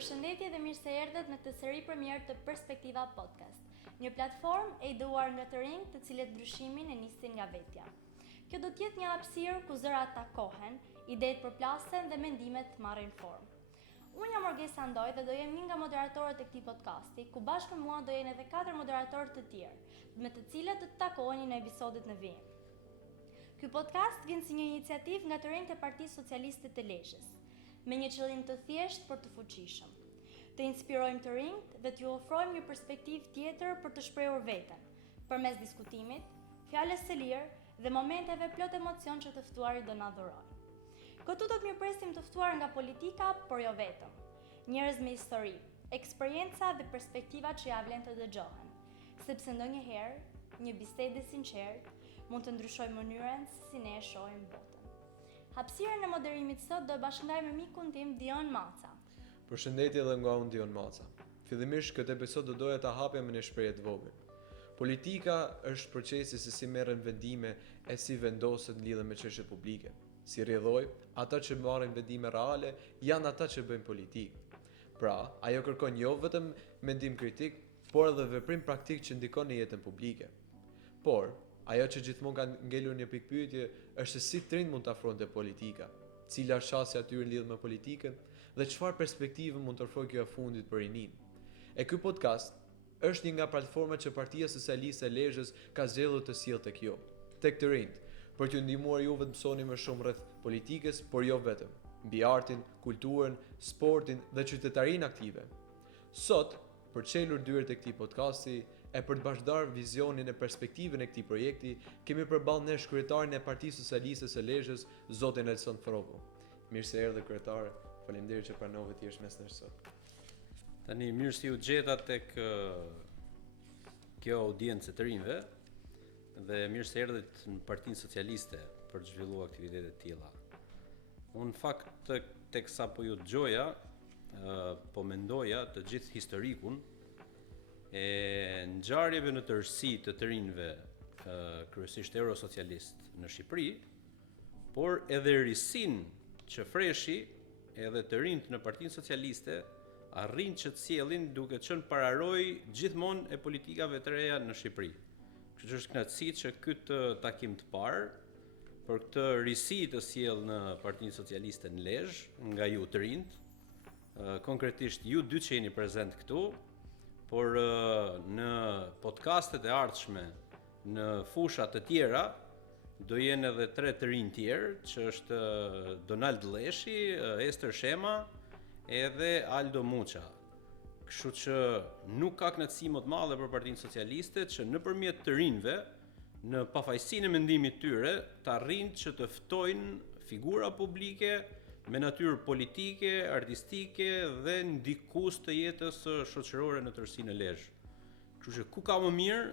Përshëndetje dhe mirë se erdhët në këtë seri premier të Perspektiva Podcast, një platformë e iduar nga të rinj të cilët ndryshimin e nisin nga vetja. Kjo do t'jetë një hapësirë ku zërat takohen, idetë përplasen dhe mendimet marrin formë. Unë jam Orgesa Ndoj dhe do jem një nga moderatorët e këtij podcasti, ku bashkë me mua do jenë edhe 4 moderatorë të tjerë, me të cilët do të takoheni në episodit në vijim. Ky podcast vjen si një iniciativë nga të rinjtë e Partisë Socialiste të Lezhës, me një qëllim të thjeshtë por të fuqishëm. Të inspirojmë të rinjt dhe t'ju ofrojmë një perspektivë tjetër për të shprehur veten, përmes diskutimit, fjalës së lirë dhe momenteve plot emocion që të ftuarit do na dhurojnë. Këtu do të mirpresim të ftuar nga politika, por jo vetëm. Njerëz me histori, eksperjenca dhe perspektiva që ja vlen të dëgjohen, sepse ndonjëherë një bisedë e sinqertë mund të ndryshojë mënyrën se si ne e shohim botën. Hapësirën e moderimit sot do e bashkëndaj me mikun tim Dion Maca. Përshëndetje dhe nga unë Dion Maca. Fillimisht këtë episod do doja ta hapja me një shprehje të vogël. Politika është procesi se si merren vendime e si vendoset në lidhje me çështjet publike. Si rrjedhoj, ata që marrin vendime reale janë ata që bëjnë politikë. Pra, ajo kërkon jo vetëm mendim kritik, por edhe veprim praktik që ndikon në jetën publike. Por ajo që gjithmonë ka ngelur një pikpyetje është se si trind mund të afronte politika, cila është qasja e tyre në lidhje me politikën dhe çfarë perspektive mund të ofrojë kjo e fundit për rinin. E ky podcast është një nga platformat që Partia Socialiste e Lezhës ka zgjedhur të sjellë tek ju, tek të rinjt, për t'ju ndihmuar juve të mësoni më shumë rreth politikës, por jo vetëm, mbi artin, kulturën, sportin dhe qytetarinë aktive. Sot, për të çelur dyert e këtij podcasti e për të bashkëdar vizionin e perspektivën e këtij projekti, kemi përballë ne kryetarin e Partisë Socialiste së Lezhës, zotin Nelson Frovu. Mirë se erdhe kryetare, faleminderit që pranove të jesh mes nesh sot. Tani mirë se u gjeta tek kjo audiencë të rinjve dhe mirë se erdhët në Partinë Socialiste për të zhvilluar aktivitete të tilla. Unë në fakt teksa po ju dëgjoja, po mendoja të gjithë historikun e ngjarjeve në tërësi të rinjve kryesisht eurosocialist në Shqipëri, por edhe risin që freshi edhe të rinjt në Partinë Socialiste arrin që të sjellin duke qenë pararoj gjithmonë e politikave të reja në Shqipëri. Kështu që është kënaqësi që këtë takim të parë për këtë risi të sjell në Partinë Socialiste në Lezhë nga ju të rinjt, konkretisht ju dy që jeni prezent këtu, por në podcastet e ardhshme në fusha të tjera do jenë edhe 3 të rinj tjerë, që është Donald Leshi, Ester Shema edhe Aldo Muça. Kështu që nuk ka kënaqësi më të madhe për Partinë Socialiste që nëpërmjet të rinjve, në pafajësinë e mendimit tyre, të arrijnë që të ftojnë figura publike me natyrë politike, artistike dhe ndikues të jetës shoqërore në tërësinë e Lezhë. Kështu që ku ka më mirë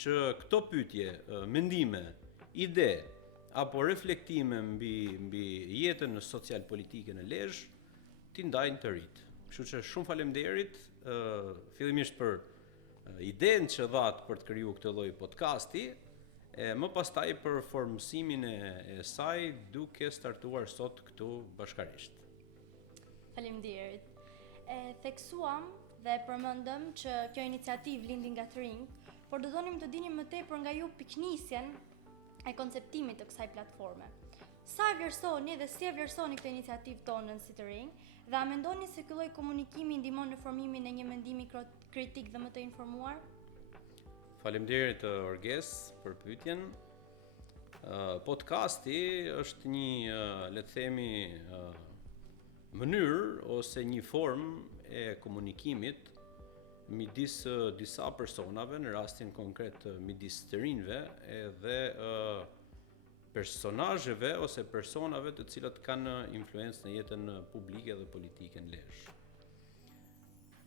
që këto pyetje, mendime, ide apo reflektime mbi jetën social-politike në Lezhë t'i ndajnë të rit. Kështu që shumë faleminderit fillimisht për idenë që dhat për të krijuar këtë lloj podcasti, e më pastaj për formësimin e saj duke startuar sot këtu bashkarisht. Faleminderit. Theksuam dhe përmendëm që kjo iniciativë lindi nga të rinjt, por do donim të dinim më tepër nga ju piknisjen e konceptimit të kësaj platforme. Sa e vlerësoni dhe si e vlerësoni këtë iniciativë tonën si të rinj, dhe a mendoni se ky lloj komunikimi ndihmon në formimin e një mendimi kritik dhe më të informuar? Faleminderit Orges për pyetjen. Podcasti është një, le të themi, mënyrë ose një formë e komunikimit midis disa personave, në rastin konkret midis të rinjve, edhe personazheve ose personave të cilët kanë influencë në jetën publike dhe politike në Lezhë.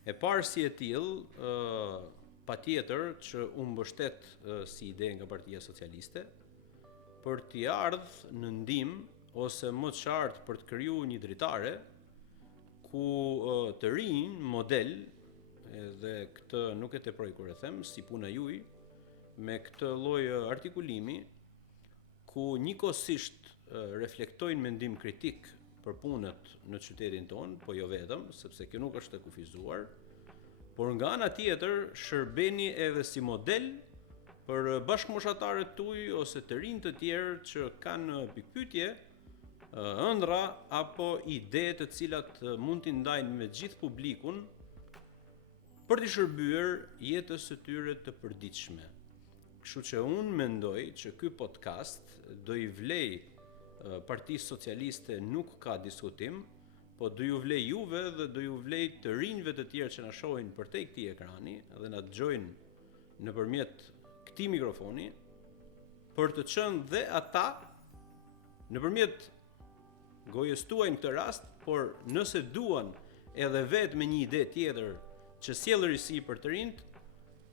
E parë si e tillë, patjetër që u mbështet si ide nga Partia Socialiste për t'i ardhur në ndihmë ose më qartë për të krijuar një dritare ku të rinj model, edhe këtë nuk e teproj kur e them, si puna juaj, me këtë lloj artikulimi ku njëkohësisht reflektojnë mendim kritik për punët në qytetin tonë, po jo vetëm, sepse kjo nuk është e kufizuar, por nga ana tjetër shërbeni edhe si model për bashkëmoshatarët tuaj ose të rinj të tjerë që kanë pikpyetje, ëndra apo ide të cilat mund t'i ndajnë me gjithë publikun për t'i shërbyer jetës së tyre të përditshme. Kështu që unë mendoj që ky podcast do i vlej Partisë Socialiste, nuk ka diskutim, po do ju vlej juve dhe do ju vlej të rinjve të tjerë që na shohin përtej këtij ekrani dhe na dëgjojnë nëpërmjet këtij mikrofoni, për të qenë dhe ata nëpërmjet gojës tuaj në këtë rast, por nëse duan edhe vetë me një ide tjetër që sjell risi për të rinjt,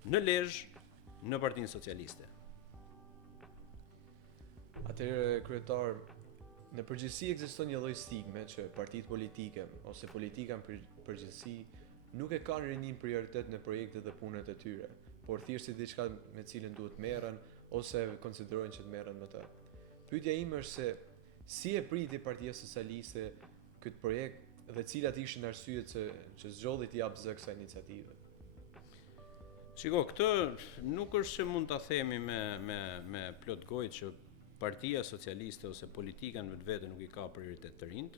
në Lezhë, në Partinë Socialiste. Atëherë, kryetar, në përgjithësi ekziston një lloj stigme që partitë politike ose politika në përgjithësi nuk e kanë rinin prioritet në projektet dhe punët e tyre, por thjesht si diçka me cilën duhet merren ose konsiderojnë që të merren me të. Pyetja ime është se si e priti Partia Socialiste këtë projekt dhe cilat ishin arsyet që zgjodhi të japë zë kësaj iniciative? Shiko, këtë nuk është që mund ta themi me plot gojë që Partia Socialiste ose politika në vetvete nuk i ka prioritet të rinjt.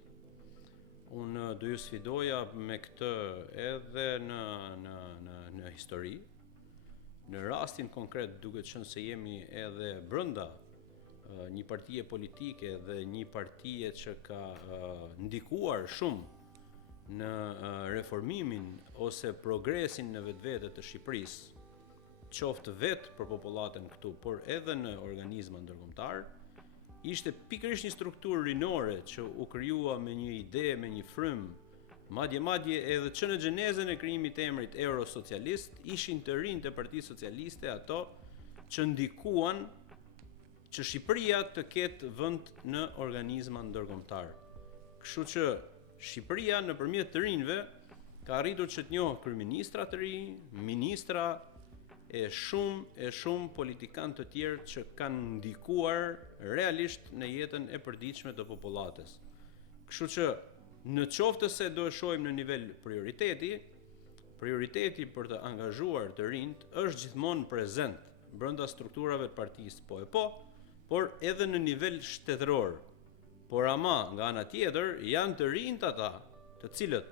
Unë do ju sfidoja me këtë edhe në histori. Në rastin konkret, duke qenë se jemi edhe brenda një partie politike dhe një partie që ka ndikuar shumë në reformimin ose progresin në vetvete të Shqipërisë, qoftë vetë për popullatën këtu, por edhe në organizma ndërkombëtar, ishte pikërisht një strukturë rinore që u krijua me një ide, me një frym, madje edhe që në gjenezën e krijimit të emrit Eurosocialist, ishin të rinj të Partisë Socialiste ato që ndikuan që Shqipëria të ketë vend në organizma ndërkombëtar. Kështu që Shqipëria nëpërmjet të rinjve ka arritur që të njohë kryeministra të rinj, ministra e shumë politikanë të tjerë që kanë ndikuar realisht në jetën e përditshme të popullatës. Kështu që në qoftë se do e shohim në nivel prioriteti për të angazhuar të rinjt është gjithmonë prezent brenda strukturave të partisë, por edhe në nivel shtetëror. Por ama nga ana tjetër janë të rinjt ata, të cilët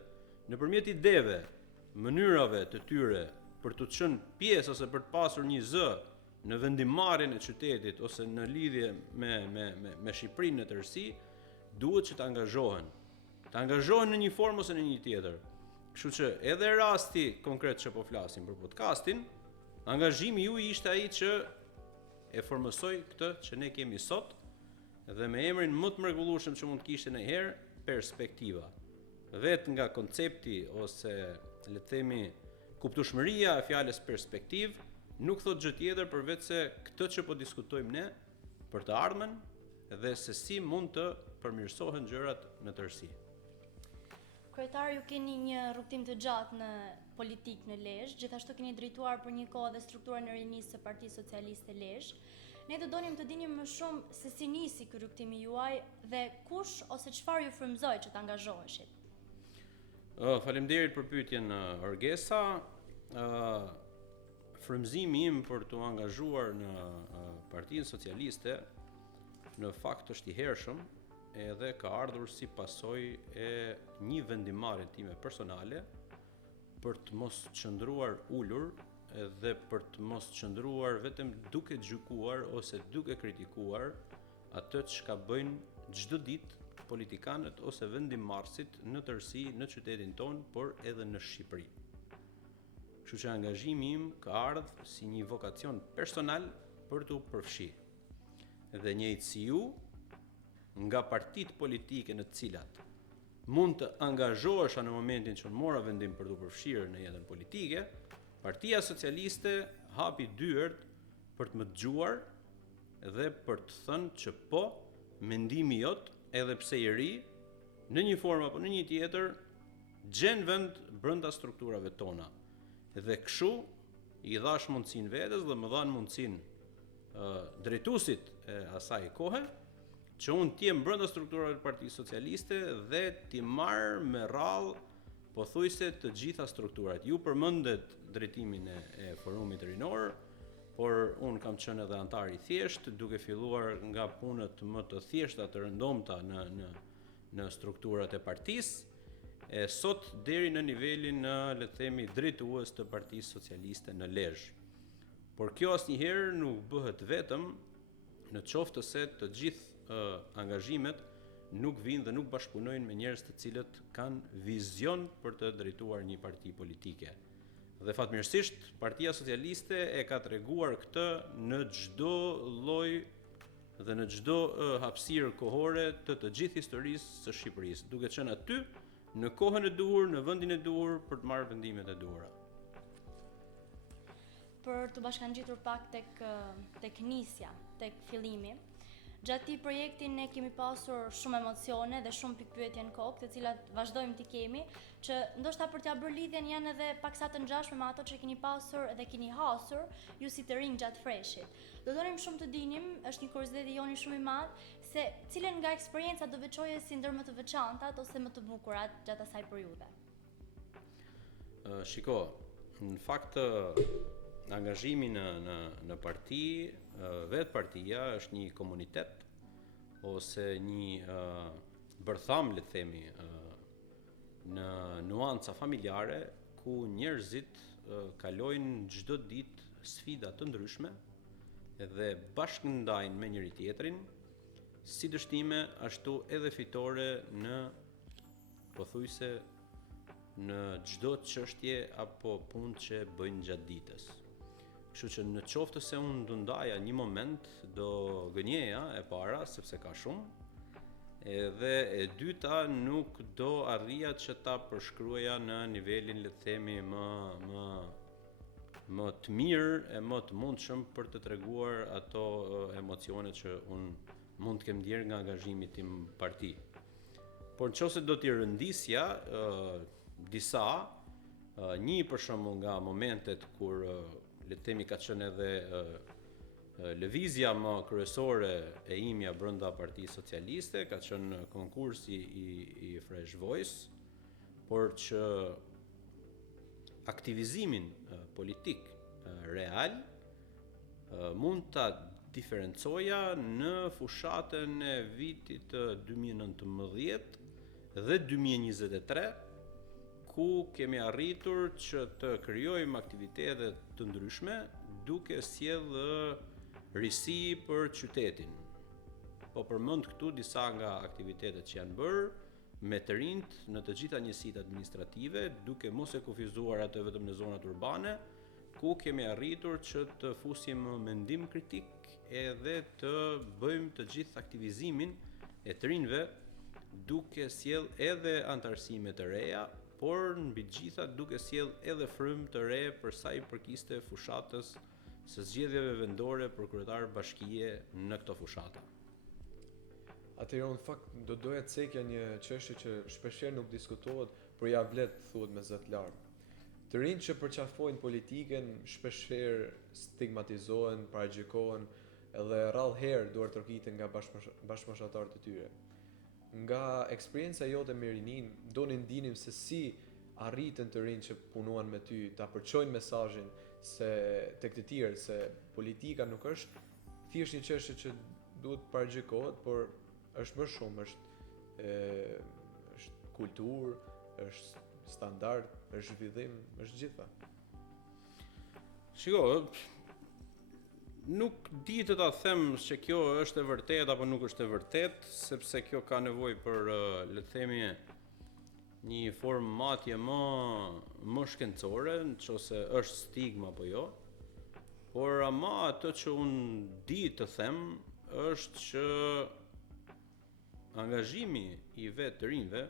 nëpërmjet ideve, mënyrave të tyre për të qenë pjesë ose për të pasur një zë në vendimarrjen e qytetit ose në lidhje me Shqipërinë në tërësi, duhet që të angazhohen. Të angazhohen në një formë ose në një tjetër. Kështu që edhe rasti konkret që po flasim për podcastin, angazhimi ju ishte ai që e formosoi këtë që ne kemi sot dhe me emrin më të mrekullueshëm që mund të kishte ndonjëherë, perspektiva. Vetë nga koncepti ose le të themi kuptueshmëria e fjalës perspektiv nuk thot gjë tjetër përveç se këtë që po diskutojmë ne për të ardhmen dhe se si mund të përmirësohen gjërat në tërësi. Kryetar, ju keni një rrugtim të gjatë në politikë në Lezhë, gjithashtu keni drejtuar për një kohë dhe strukturën e rinisë së Partisë Socialiste Lezhë. Ne do donim të dinim më shumë se si nisi ky rrugtimi juaj dhe kush ose çfarë ju frymëzoi që të angazhoheshit. Faleminderit për pyetjen Orgesa. Frymëzimi im për të angazhuar në Partinë Socialiste në fakt është i hershëm edhe ka ardhur si pasojë e një vendimarrje time personale për të mos qëndruar ulur dhe për të mos qëndruar vetëm duke gjykuar ose duke kritikuar atë çka bëjnë çdo ditë politikanët ose vendimarrësit në tërësi në qytetin tonë, por edhe në Shqipëri. Kështu që angazhimi im ka ardhur si një vokacion personal për t'u përfshirë. Dhe njëjtë si ju, nga partitë politike në të cilat mund të angazhohesha në momentin që mora vendim për t'u përfshirë në jetën politike, Partia Socialiste hapi dyert për të më dëgjuar dhe për të thënë që po, mendimi jot, edhe pse i ri, në një formë apo në një tjetër, gjen vend brenda strukturave tona. Dhe kështu i dhash mundësinë vetes dhe më dhan mundësinë drejtuesit e asaj kohe që unë t'jem brenda strukturave të Partisë Socialiste dhe t'i marr me radhë pothuajse të gjitha strukturat. Ju përmendet drejtimin e forumit rinor, por unë kam qenë edhe antar i thjesht, duke filluar nga punët më të thjeshta të rëndomta në strukturat e partisë, e sot deri në nivelin le të themi drejtues të Partisë Socialiste në Lezhë. Por kjo asnjëherë nuk bëhet vetëm në qoftë se të gjithë angazhimet nuk vinë dhe nuk bashkëpunojnë me njerëz të cilët kanë vizion për të drejtuar një parti politike. Dhe fatmirësisht, Partia Socialiste e ka treguar këtë në çdo lloj dhe në çdo hapësirë kohore të gjithë historisë së Shqipërisë, duke qenë aty në kohën e duhur, në vendin e duhur për të marrë vendimet e duhura. Për të bashkangjitur pak tek nisja, tek fillimi, gjatë këtij projekti ne kemi pasur shumë emocione dhe shumë pikpyetje në kokë, të cilat vazhdojmë t'i kemi, që ndoshta për t'ia bërë lidhjen janë edhe paksa të ngjashme me ato që keni pasur dhe keni hasur ju si të rinj gjatë freshit. Do donim shumë të dinim, është një kuriozitet i joni shumë i madh, se cilën nga eksperiencat do veçoje si ndër më të veçantat ose më të bukurat gjatë asaj periudhe. Shiko, në fakt angazhimi në parti, vetë partia është një komunitet ose një bërtham, le të themi, në nuanca familjare ku njerëzit kalojnë çdo ditë sfida të ndryshme dhe bashkëndajnë me njëri tjetrin, si dështime ashtu edhe fitore në pothuajse në çdo çështje apo punë që bëjnë gjatë ditës. Kështu që në qoftë se unë do ndaja një moment, do gënjeja e para, sepse ka shumë, edhe e dyta nuk do arrija që ta përshkruaja në nivelin, le të themi, më të mirë e më të mundshëm për të treguar ato emocione që unë mund të kem ndjerë nga angazhimi tim parti. Por nëse do t'i rëndisja disa, një për shembull nga momentet kur le të themi ka qenë edhe lëvizja më kryesore e imja brenda Partisë Socialiste, ka qenë konkursi i Fresh Voice, por që aktivizimin politik real mund ta diferencoja në fushatën e vitit 2019 dhe 2023, ku kemi arritur që të krijojmë aktivitete të ndryshme duke sjellë risi për qytetin. Po përmend këtu disa nga aktivitetet që janë bërë me të rinjt në të gjitha njësitë administrative, duke mos e kufizuar atë vetëm në zonat urbane, ku kemi arritur që të fusim mendim kritik edhe të bëjmë të gjithë aktivizimin e të rinjve, duke sjell edhe antarësime të reja, por mbi gjitha duke sjell edhe frymë të re për sa i përkiste fushatës së zgjedhjeve vendore për kryetar bashkie në këto fushata. Atëherë në fakt do doja të cekja një çështje që shpeshherë nuk diskutohet, por ja vlet thuhet me zot lart. Të rinjt që përqafojnë politikën shpeshherë stigmatizohen, paragjikohen edhe rrallë herë duart rrokiten nga bashkëmoshatarët e tyre. Nga eksperienca jote me rinin, doni ndinim se si arritën të rinjt që punuan me ty ta përçojnë mesazhin se tek të tjerë se politika nuk është thjesht një çështje që duhet paragjikohet, por është më shumë, është kulturë, është standard, është zhvillim, është gjitha. Shiko, nuk di të ta them se kjo është e vërtetë apo nuk është e vërtetë, sepse kjo ka nevojë për, le të themi, një formë matje më shkencore, nëse është stigma apo jo. Por ama ato që unë di të them është që angazhimi i vetë të rinjve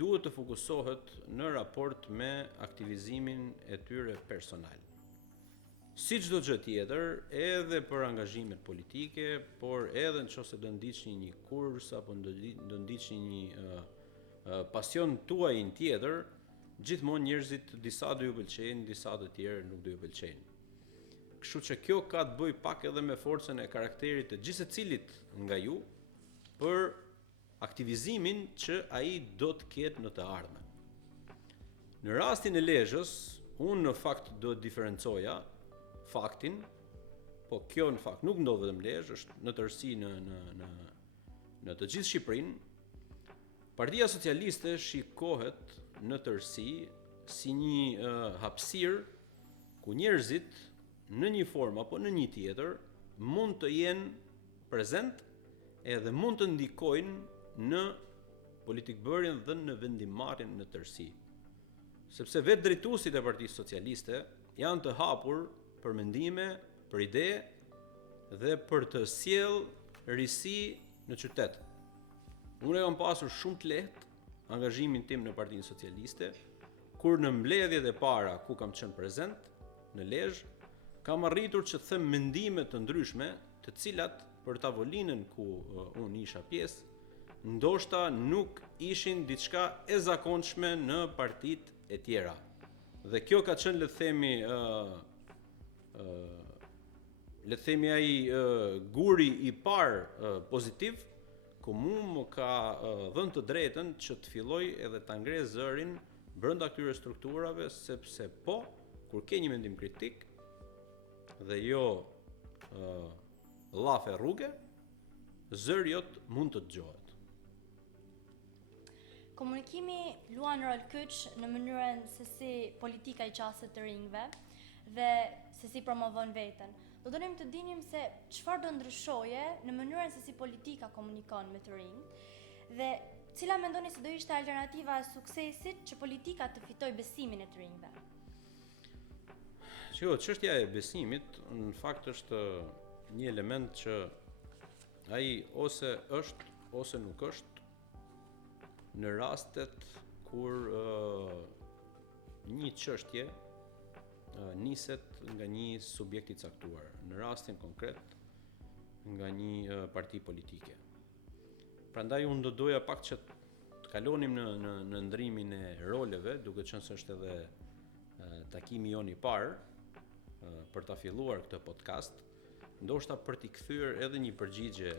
duhet të fokusohet në raport me aktivizimin e tyre personal. Si çdo gjë tjetër, edhe për angazhimet politike, por edhe nëse do ndiqni një kurs apo do ndiqni një pasion tuaj tjetër, gjithmonë njerëzit disa do ju pëlqejnë, disa të tjerë nuk do ju pëlqejnë. Kështu që kjo ka të bëjë pak edhe me forcën e karakterit të gjithsecilit nga ju, për aktivizimin që ai do të ketë në të ardhmen. Në rastin e Lezhës, unë në fakt do të diferencoja faktin, po kjo në fakt nuk ndodh vetëm Lezhë, është në tërësi në të gjithë Shqipërinë. Partia Socialiste shikohet në tërësi si një hapësirë ku njerëzit në një formë apo në një tjetër mund të jenë prezent edhe mund të ndikojnë në politikbërjen dhe në vendimmarrjen në tërësi. Sepse vetë drejtuesit e Partisë Socialiste janë të hapur për mendime, për ide dhe për të sjellë risi në qytet. Unë kam pasur shumë të lehtë angazhimin tim në Partinë Socialiste, kur në mbledhjet e para ku kam qenë prezent në Lezhë, kam arritur që të them mendime të ndryshme, të cilat për tavolinën ku unë isha pjesë, ndoshta nuk ishin diçka e zakonshme në partitë e tjera. Dhe kjo ka qenë le të themi ai guri i parë pozitiv, ku më ka dhënë të drejtën që të filloj edhe ta ngrej zërin brenda këtyre strukturave, sepse kur ke një mendim kritik dhe jo llafe rruge, zëri jot mund të dëgjohet. Komunikimi luan rol kyç në mënyrën se si politika i qaset të rinjve dhe se si promovon veten. Do donim të dinim se çfarë do ndryshoje në mënyrën se si politika komunikon me të rinjt dhe cila mendoni se do ishte alternativa e suksesit që politika të fitojë besimin e të rinjve. Çështja e besimit në fakt është një element që ai ose është ose nuk është në rastet kur një çështje niset nga një subjekt i caktuar, në rastin konkret nga një parti politike. Prandaj unë do doja pak që të kalonim në ndrimin e roleve, duke qenë se është edhe takimi jon i parë për ta filluar këtë podcast, ndoshta për t'i kthyer edhe një përgjigje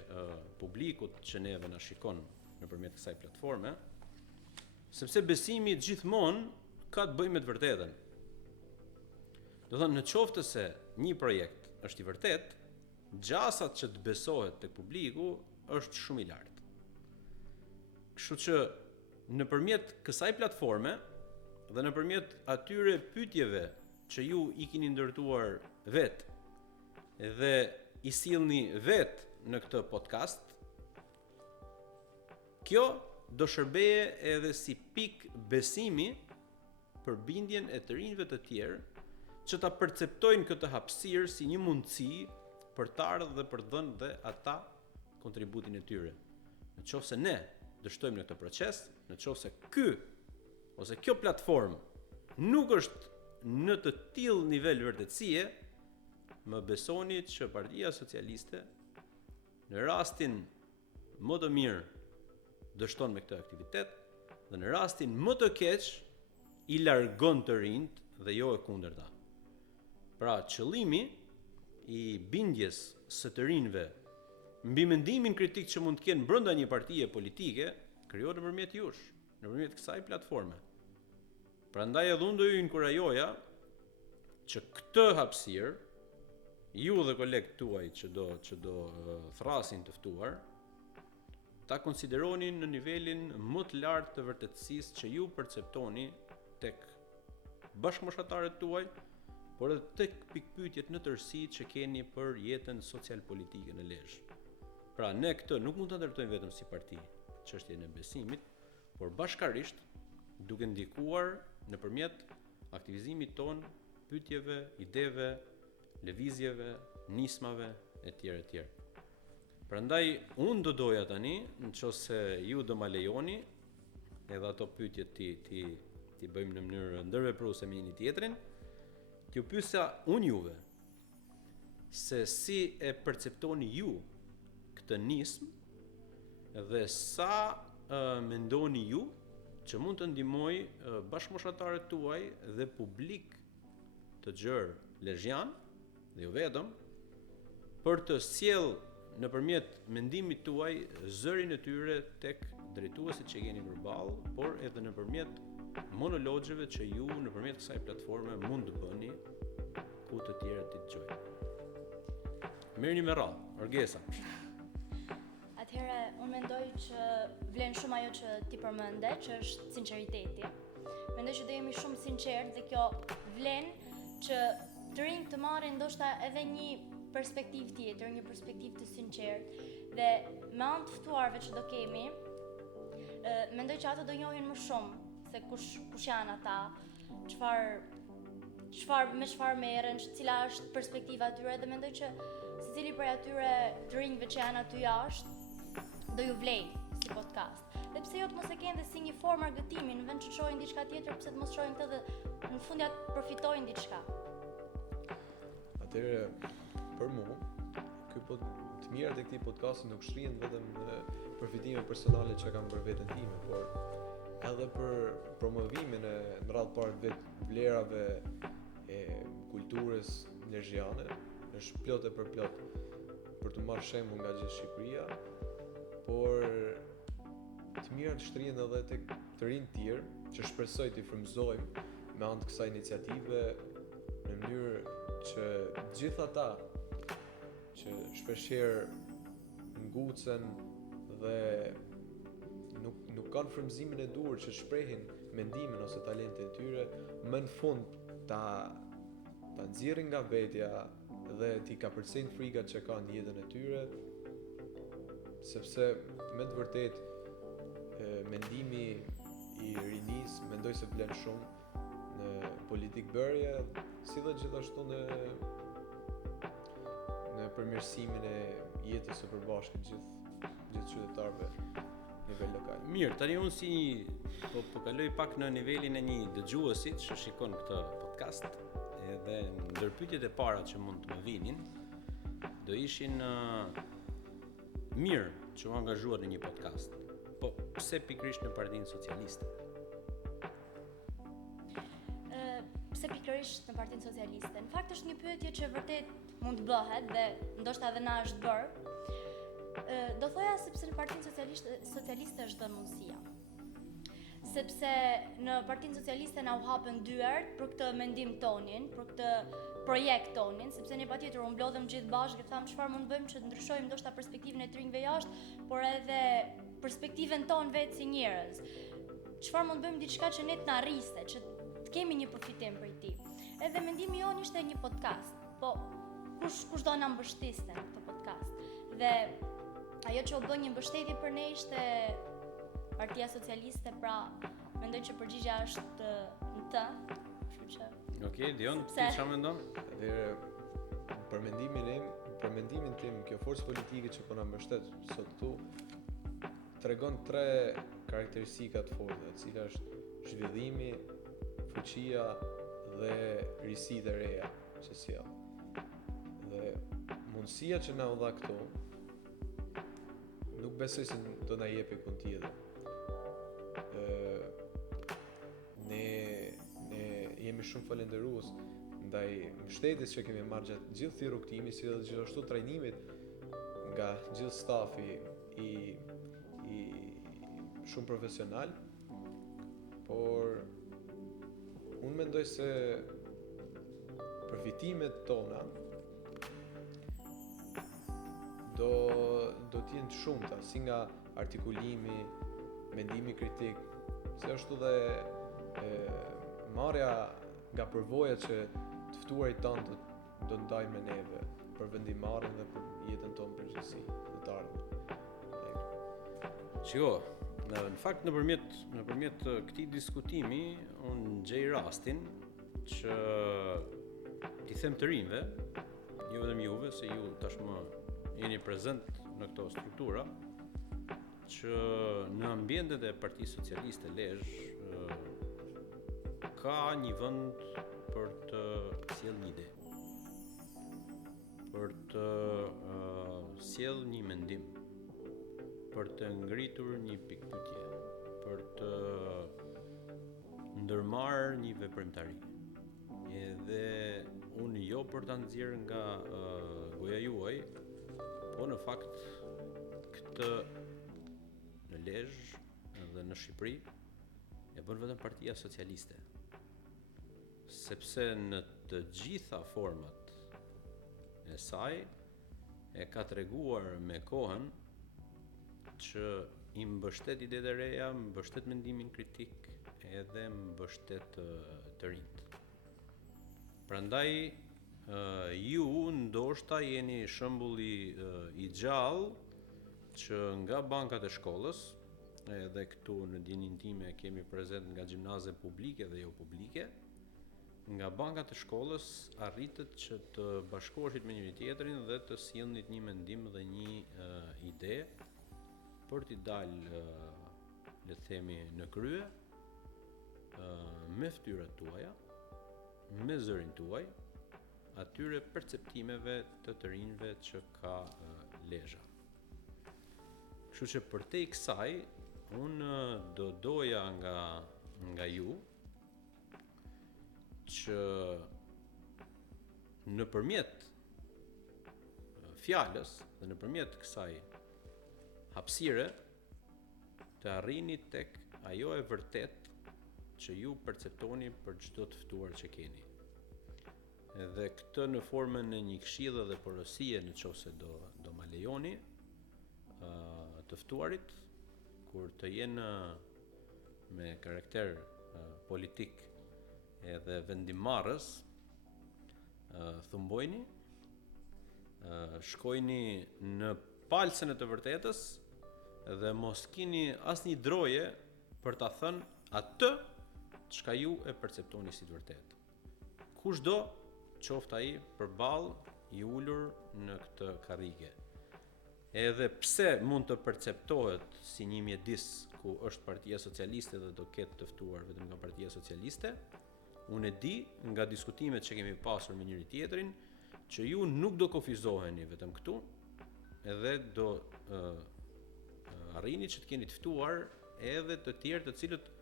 publikut që neve na shikon nëpërmjet kësaj platforme, sepse besimi gjithmonë ka të bëjë me të vërtetën. Do thënë, në qoftë se një projekt është i vërtet, gjasat që të besohet tek publiku është shumë i lartë. Kështu që nëpërmjet kësaj platforme dhe nëpërmjet atyre pyetjeve që ju i keni ndërtuar vetë dhe i sillni vetë në këtë podcast, kjo do shërbeje edhe si pikë besimi për bindjen e të rinjve të tjerë që ta perceptojnë këtë hapësirë si një mundësi për të ardhur dhe për të dhënë dhe ata kontributin e tyre. Në qoftë se ne dështojmë në këtë proces, në qoftë se ky ose kjo platformë nuk është në të tillë nivel vërtetësie, më besoni që Partia Socialiste në rastin më të mirë dështon me këtë aktivitet dhe në rastin më të keq i largon të rinjt dhe jo e kundërta. Pra, qëllimi i bindjes së të rinjve mbi mendimin kritik që mund të kenë brenda një partie politike krijohet nëpërmjet jush, nëpërmjet kësaj platforme. Prandaj edhe unë do ju inkurajoja që këtë hapësirë ju dhe kolegët tuaj që do thrasin të ftuar ta konsideroni në nivelin më të lartë të vërtetësisë që ju perceptoni tek bashkëmoshatarët tuaj, por edhe tek pikpyetjet në tërësi që keni për jetën social-politike në Lezhë. Pra, ne këtë nuk mund ta ndërtojmë vetëm si parti, çështjen e besimit, por bashkarisht duke ndikuar nëpërmjet aktivizimit ton, pyetjeve, ideve, lëvizjeve, nismave etj. Prandaj unë do doja tani, nëse ju do ma lejoni, edhe ato pyetje ti bëjmë në mënyrë ndërvepruese me njëri tjetrin, t'ju pyesja unë juve se si e perceptoni ju këtë nismë dhe sa mendoni ju që mund të ndihmoj bashkëmoshatarët tuaj dhe publik të gjerë lezhian dhe jo vetëm për të sjell nëpërmjet mendimit tuaj zërin e tyre tek drejtuesit që keni përballë, por edhe nëpërmjet monologjeve që ju nëpërmjet kësaj platforme mund të bëni ku të tjerët të dëgjojnë. Merrni me radhë, Orgesa. Atëherë, unë mendoj që vlen shumë ajo që ti përmende, që është sinqeriteti. Mendoj që do jemi shumë sinqert dhe kjo vlen që të rinj të marrin ndoshta edhe një perspektivë tjetër, një perspektivë të sinqert dhe me anë të ftuarve që do kemi, mendoj që ato do njohin më shumë se kush janë ata, me çfarë merren, cila është perspektiva e tyre dhe mendoj që secili prej atyre të rinjve që janë aty jashtë do ju vlej si podcast. Dhe pse jo të mos e kenë dhe si një formë argëtimi, në vend që të shohin diçka tjetër, pse të mos shohin këtë dhe në fund ja përfitojnë diçka. Atëherë, për mua, të mirat e këtij podcasti nuk shrihen vetëm në përfitime personale që kam për veten time, por edhe për promovimin e në radhë parë vlerave e kulturës lezhiane, është plot e përplot për të marrë shembull nga gjithë Shqipëria, por të mirat shtrihen edhe tek të rinj tjerë që shpresoj t'i frymëzojmë me anë të kësaj iniciative në mënyrë që gjithë ata që shpeshherë ngucen dhe nuk kanë frymëzimin e duhur që shprehin mendimin ose talentin e tyre, më në fund ta nxjerrin nga vetja dhe t'i kapërcejnë frikat që kanë në jetën e tyre, sepse me të vërtet mendimi i rinis mendoj se vlen shumë në politikë bërje, si dhe gjithashtu në përmirësimin e jetës së përbashkët gjithë qytetarëve në nivel lokal. Mirë, tani unë po kaloj pak në nivelin e një dëgjuesi që shikon këtë podcast, edhe ndërpyetjet e para që mund të më vinin do ishin mirë që u angazhuar në një podcast. Po pse pikërisht në Partinë Socialiste? Pse pikërisht në Partinë Socialiste? Në fakt është një pyetje që vërtet mund të bëhet dhe ndoshta edhe na është bërë. Do thoja sepse në Partinë Socialiste është dhënë mundësia. Sepse në Partinë Socialiste na u hapën dyert për këtë mendim tonin, për këtë projekt tonin, sepse ne patjetër u mblodhëm gjithë bashkë dhe thamë çfarë mund të bëjmë që të ndryshojmë ndoshta perspektivën e të rinjve jashtë, por edhe perspektivën tonë vetë si njerëz. Çfarë mund të bëjmë diçka që ne të na arriste, që të kemi një përfitim prej tij. Edhe mendimi jonë ishte një podcast. Po kush do na mbështeste në këtë podcast? Dhe ajo që u bë një mbështetje për ne ishte Partia Socialiste, pra mendoj që përgjigjja është në të, kështu që. Okej, Dion, ti çfarë mendon? Për mendimin tim, kjo forcë politike që po na mbështet sot këtu tregon 3 karakteristika të forta, e cila është zhvillimi, fuqia dhe risitë e reja që sjell. Dhe mundësia që na u dha këtu nuk besoj se do na jepë kënd tjetër. Ne jemi shumë falendërues ndaj mbështetjes që kemi marrë gjatë gjithë këtij rrugtimi, si edhe gjithashtu trajnimit nga gjithë stafi i shumë profesional, por unë mendoj se përfitimet tona do të jenë të shumta, si nga artikulimi, mendimi kritik, se ashtu dhe marrja nga përvoja që të ftuarit tanë do ndajmë me neve për vendimarrjen dhe për jetën tonë përgjithësi dhe të ardhmen. Shiko, në fakt nëpërmjet këtij diskutimi unë gjej rastin që t'i them të rinjve, jo vetëm juve, se ju tashmë jeni prezent në këto struktura, që në ambientet e Partisë Socialiste Lezhë ka një vend për të sjellë një ide, për të sjellë një mendim, për të ngritur një pikpyetje, për të ndërmarrë një veprimtari. Edhe unë jo për ta nxjerrë nga goja juaj, Po në fakt këtë në Lezhë dhe në Shqipëri e bën vetëm Partia Socialiste. Sepse në të gjitha format e saj e ka treguar me kohën që i mbështet idetë e reja, mbështet mendimin kritik edhe mbështet të rinjt. Prandaj ju ndoshta jeni shembulli i gjallë që nga bankat e shkollës, edhe këtu në dinin time kemi prezent nga gjimnaze publike dhe jo publike, nga bankat e shkollës arritet që të bashkoheshit me njëri tjetrin dhe të sjellnit një mendim dhe një ide për t'i dalë, le të themi, në krye, me fytyrat tuaja, me zërin tuaj, atyre perceptimeve të rinjve që ka Lezhë. Kështu që përtej kësaj, unë do doja nga ju që nëpërmjet fjalës dhe nëpërmjet kësaj hapësire të arrini tek ajo e vërtet që ju perceptoni për çdo të ftuar që keni. Dhe këtë në formën e një këshille dhe porosie nëse do ma lejoni të ftuarit, kur të jenë me karakter politik edhe vendimarrës, thumbojni, shkojni në palcën e të vërtetës dhe mos keni asnjë droje për ta thënë atë çka ju e perceptoni si të vërtetë. Kushdo qoftë ai përballë i ulur në këtë karrige. Edhe pse mund të perceptohet si një mjedis ku është Partia Socialiste dhe do ketë të ftuar vetëm nga Partia Socialiste, unë e di nga diskutimet që kemi pasur me njëri tjetrin që ju nuk do kufizoheni vetëm këtu, edhe do arrini që të keni të ftuar edhe të tjerë të cilët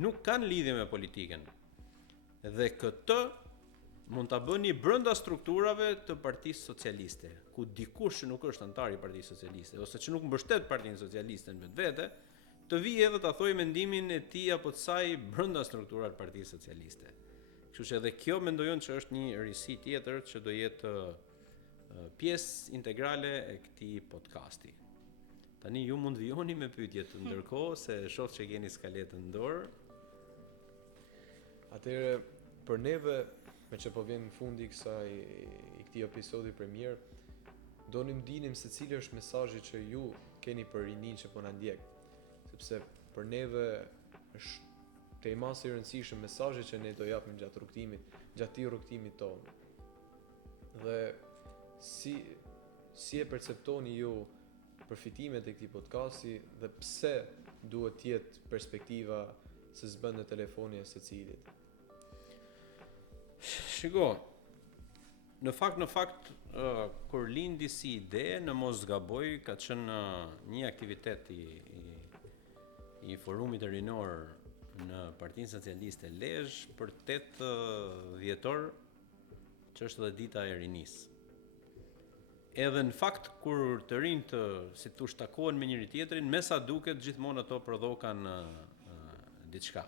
nuk kanë lidhje me politikën. Dhe këtë mund ta bëni brenda strukturave të Partisë Socialiste, ku dikush që nuk është antar i Partisë Socialiste ose që nuk mbështet Partinë Socialiste në vetvete, të vijë edhe ta thojë mendimin e tij apo të saj brenda strukturave të Partisë Socialiste. Kështu që edhe kjo mendoj unë që është një risi tjetër që do jetë pjesë integrale e këtij podcasti. Tani ju mund vijoni me pyetjet ndërkohë se shoh që keni skaletën në dorë. Atëherë, për neve, me që po vjen fundi i këtij episodi premier, donim dinim se cili është mesazhi që ju keni për rinin që po na ndjek. Sepse për neve është temas i rëndësishëm mesazhi që ne do japim gjatë rrugtimit tonë. Dhe si e perceptoni ju përfitimet e këtij podcasti dhe pse duhet të jetë perspektiva se s'bën në telefoni e secilit. Shiko, në fakt, kur lindi si ide, në mos zgaboj, ka qenë një aktivitet i forumit të rinor në Partinë Socialiste Lezhë për 8 dhjetor, që është dhe dita e rinisë. Edhe në fakt, kur të rinjt si thosh takohen me njëri tjetrin, me sa duket gjithmonë ato prodhokan diçka.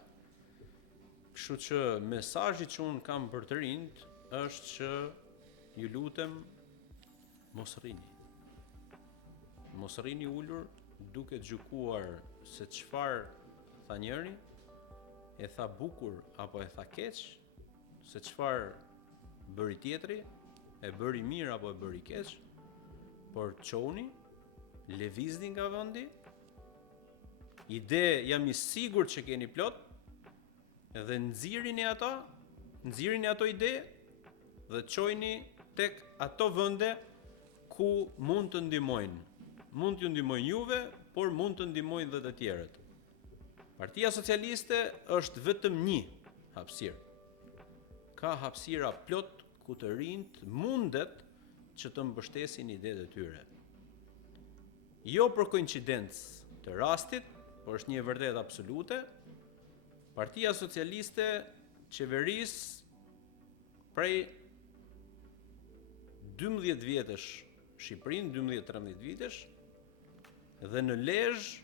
Kështu që mesazhi që unë kam për të rinjt është që ju lutem mos rrini. Mos rrini ulur duke gjykuar se çfarë tha njëri, e tha bukur apo e tha keq, se çfarë bëri tjetri, e bëri mirë apo e bëri keq, por çoni, lëvizni nga vendi. Ide jam i sigurt që keni plot, dhe nxirrini ato ide dhe çojini tek ato vende ku mund të ndihmojnë. Mund t'ju ndihmojnë juve, por mund të ndihmojnë dhe të tjerët. Partia Socialiste është vetëm një hapësirë. Ka hapësira plot ku të rinjt mundet që të mbështesin idetë e tyre. Jo për koincidencë të rastit, por është një vërtetë absolute. Partia Socialiste qeveris prej 12 vjetësh Shqipërinë 12-13 vitesh dhe në Lezhë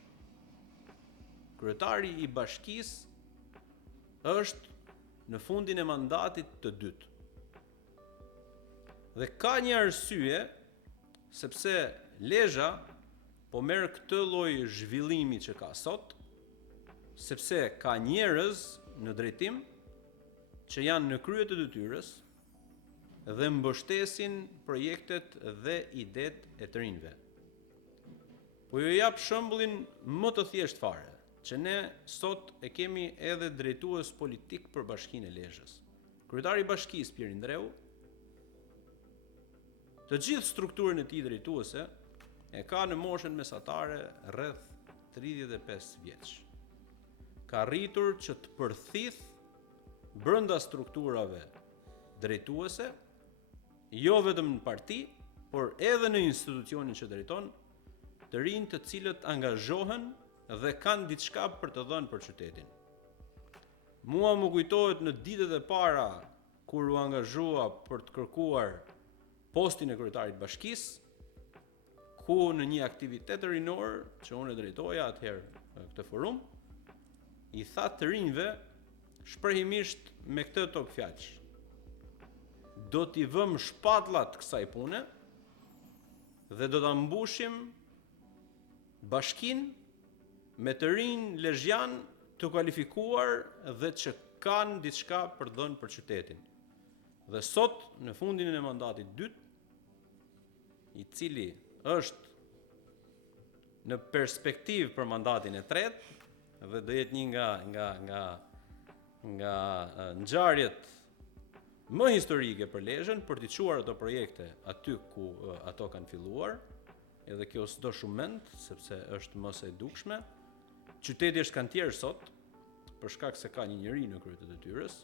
kryetari i bashkisë është në fundin e mandatit të dytë. Dhe ka një arsye sepse Lezhë po merr këtë lloj zhvillimi që ka sot, sepse ka njerëz në drejtim që janë në krye të detyrës dhe mbështesin projektet dhe idetë e të rinjve. Po ju jap shembullin më të thjesht fare, që ne sot e kemi edhe drejtues politik për Bashkinë e Lezhës. Kryetari i bashkisë Pier Indreu, të gjithë strukturën e tij drejtuese e ka në moshën mesatare rreth 35 vjeç. Ka arritur që të përthith brenda strukturave drejtuese, jo vetëm në parti, por edhe në institucionin që drejton, të rinj të cilët angazhohen dhe kanë diçka për të dhënë për qytetin. Mua më kujtohet në ditët e para kur u angazhua për të kërkuar postin e kryetarit bashkisë, ku në një aktivitet rinor që unë e drejtoja atëherë këtë forum, i tha të rinjve shprehimisht me këtë tok fjalë: do t'i vëm shpatullat kësaj pune dhe do ta mbushim bashkinë me të rinj lezhjan të kualifikuar dhe që kanë diçka për dhënë për qytetin. Dhe sot, në fundin e mandatit dytë, i cili është në perspektivë për mandatin e tretë dhe do jetë një nga ngjarjet më historike për Lezhën për t'i çuar ato projekte aty ku ato kanë filluar, edhe kjo s'do shumë mend, sepse është mos e dukshme. Qyteti është kantier sot, për shkak se ka një njeri në krye të detyrës,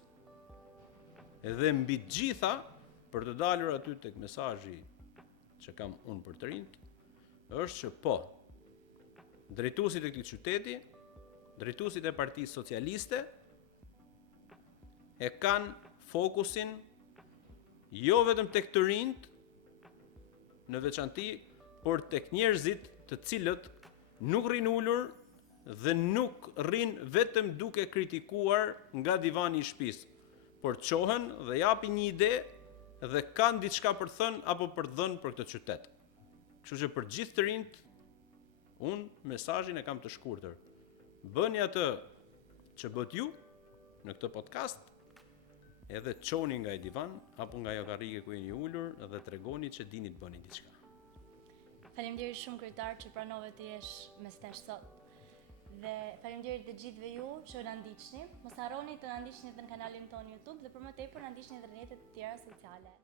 edhe mbi të gjitha, për të dalur aty tek mesazhi që kam unë për të rinjt, është që po, drejtuesit e këtij qyteti, drejtuesit e Partisë Socialiste, e kanë fokusin jo vetëm tek të rinjt në veçanti, por tek njerëzit të cilët nuk rrin ulur dhe nuk rrin vetëm duke kritikuar nga divani i shtëpisë, por çohen dhe japin një ide dhe kanë diçka për thënë apo për dhënë për këtë qytet. Kështu që për gjithë të rinjt, unë mesazhin e kam të shkurtër. Bëni atë që bët ju në këtë podcast, edhe çoni nga i divan apo nga ajo karrige ku jeni ulur dhe tregoni që dini të bëni diçka. Faleminderit shumë kryetar që pranove të jesh mes nesh sot. Dhe faleminderit të gjithëve ju që na ndiqni. Mos harroni të na ndiqni edhe në kanalin tonë YouTube dhe për më tepër na ndiqni edhe në rrjetet e tjera sociale.